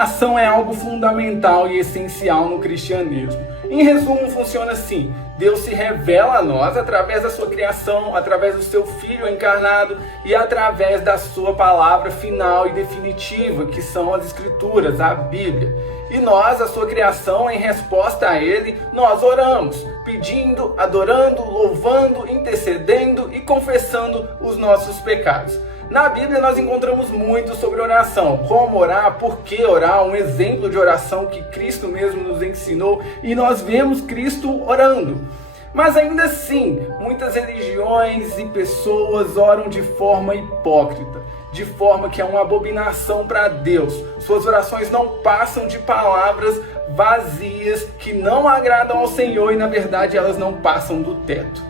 oração é algo fundamental e essencial no cristianismo. Em resumo, funciona assim: Deus se revela a nós através da sua criação, através do seu Filho encarnado e através da sua palavra final e definitiva, que são as Escrituras, a Bíblia. E nós, a sua criação, em resposta a Ele, nós oramos, pedindo, adorando, louvando, intercedendo e confessando os nossos pecados. Na Bíblia nós encontramos muito sobre oração, como orar, por que orar, um exemplo de oração que Cristo mesmo nos ensinou, e nós vemos Cristo orando. Mas ainda assim, muitas religiões e pessoas oram de forma hipócrita, de forma que é uma abominação para Deus. Suas orações não passam de palavras vazias que não agradam ao Senhor e na verdade elas não passam do teto.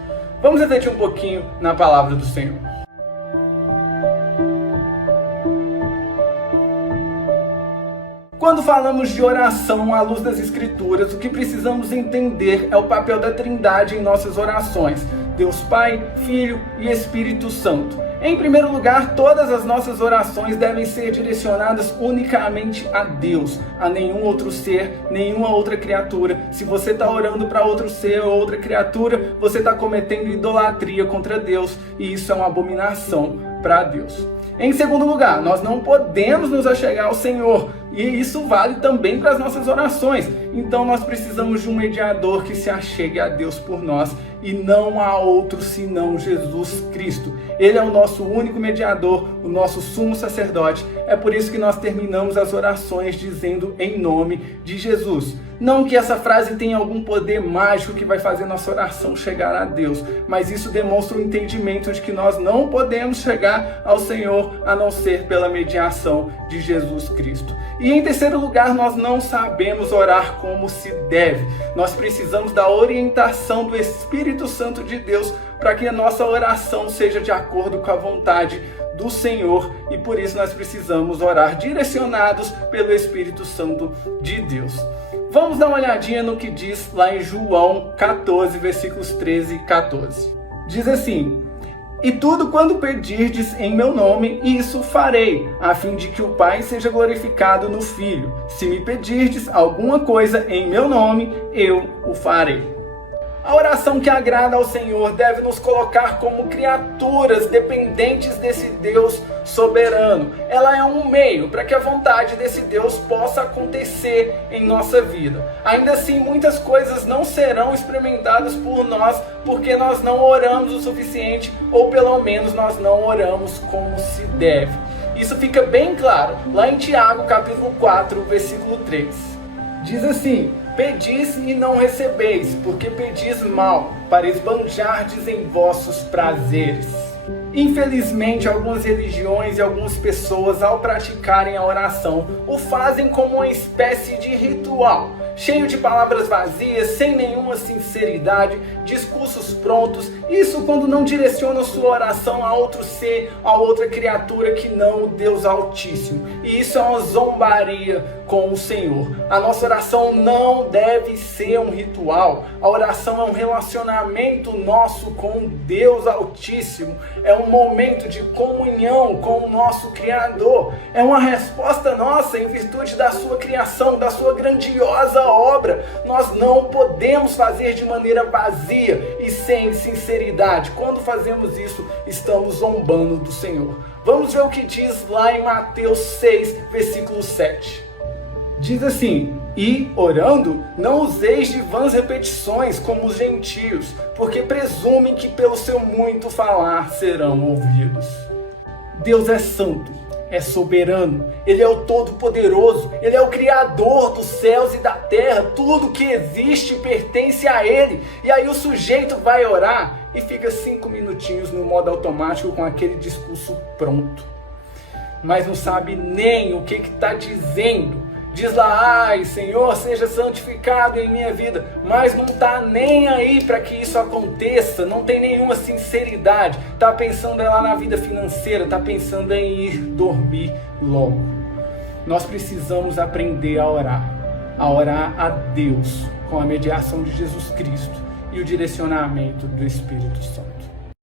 Vamos refletir um pouquinho na palavra do Senhor. Quando falamos de oração à luz das Escrituras, o que precisamos entender é o papel da Trindade em nossas orações: Deus Pai, Filho e Espírito Santo. Em primeiro lugar, todas as nossas orações devem ser direcionadas unicamente a Deus, a nenhum outro ser, nenhuma outra criatura. Se você está orando para outro ser ou outra criatura, você está cometendo idolatria contra Deus, e isso é uma abominação para Deus. Em segundo lugar, nós não podemos nos achegar ao Senhor, e isso vale também para as nossas orações. Então nós precisamos de um mediador que se achegue a Deus por nós, e não há outro senão Jesus Cristo. Ele é o nosso único mediador, o nosso sumo sacerdote. É por isso que nós terminamos as orações dizendo em nome de Jesus. Não que essa frase tenha algum poder mágico que vai fazer nossa oração chegar a Deus, mas isso demonstra o entendimento de que nós não podemos chegar ao Senhor a não ser pela mediação de Jesus Cristo. E em terceiro lugar, nós não sabemos orar como se deve. Nós precisamos da orientação do Espírito Santo de Deus para que a nossa oração seja de acordo com a vontade do Senhor, e por isso nós precisamos orar direcionados pelo Espírito Santo de Deus. Vamos dar uma olhadinha no que diz lá em João 14, versículos 13 e 14. Diz assim: "E tudo quando pedirdes em meu nome, isso farei, a fim de que o Pai seja glorificado no Filho. Se me pedirdes alguma coisa em meu nome, eu o farei." A oração que agrada ao Senhor deve nos colocar como criaturas dependentes desse Deus soberano. Ela é um meio para que a vontade desse Deus possa acontecer em nossa vida. Ainda assim, muitas coisas não serão experimentadas por nós porque nós não oramos o suficiente, ou pelo menos nós não oramos como se deve. Isso fica bem claro lá em Tiago capítulo 4, versículo 3. Diz assim: "Pedis e não recebeis, porque pedis mal, para esbanjardes em vossos prazeres." Infelizmente, algumas religiões e algumas pessoas, ao praticarem a oração, o fazem como uma espécie de ritual, cheio de palavras vazias, sem nenhuma sinceridade, discursos prontos. Isso quando não direcionam sua oração a outro ser, a outra criatura que não o Deus Altíssimo. E isso é uma zombaria com o Senhor. A nossa oração não deve ser um ritual. A oração é um relacionamento nosso com Deus Altíssimo. É um momento de comunhão com o nosso Criador. É uma resposta nossa em virtude da sua criação, da sua grandiosa obra. Nós não podemos fazer de maneira vazia e sem sinceridade. Quando fazemos isso, estamos zombando do Senhor. Vamos ver o que diz lá em Mateus 6, versículo 7. Diz assim: "E, orando, não useis de vãs repetições como os gentios, porque presumem que pelo seu muito falar serão ouvidos." Deus é santo, é soberano, Ele é o Todo-Poderoso, Ele é o Criador dos céus e da terra, tudo que existe pertence a Ele. E aí o sujeito vai orar e fica 5 minutinhos no modo automático com aquele discurso pronto, mas não sabe nem o que está dizendo. Diz lá: "Ai, Senhor, seja santificado em minha vida", mas não está nem aí para que isso aconteça, não tem nenhuma sinceridade, está pensando lá na vida financeira, está pensando em ir dormir logo. Nós precisamos aprender a orar a Deus com a mediação de Jesus Cristo e o direcionamento do Espírito Santo.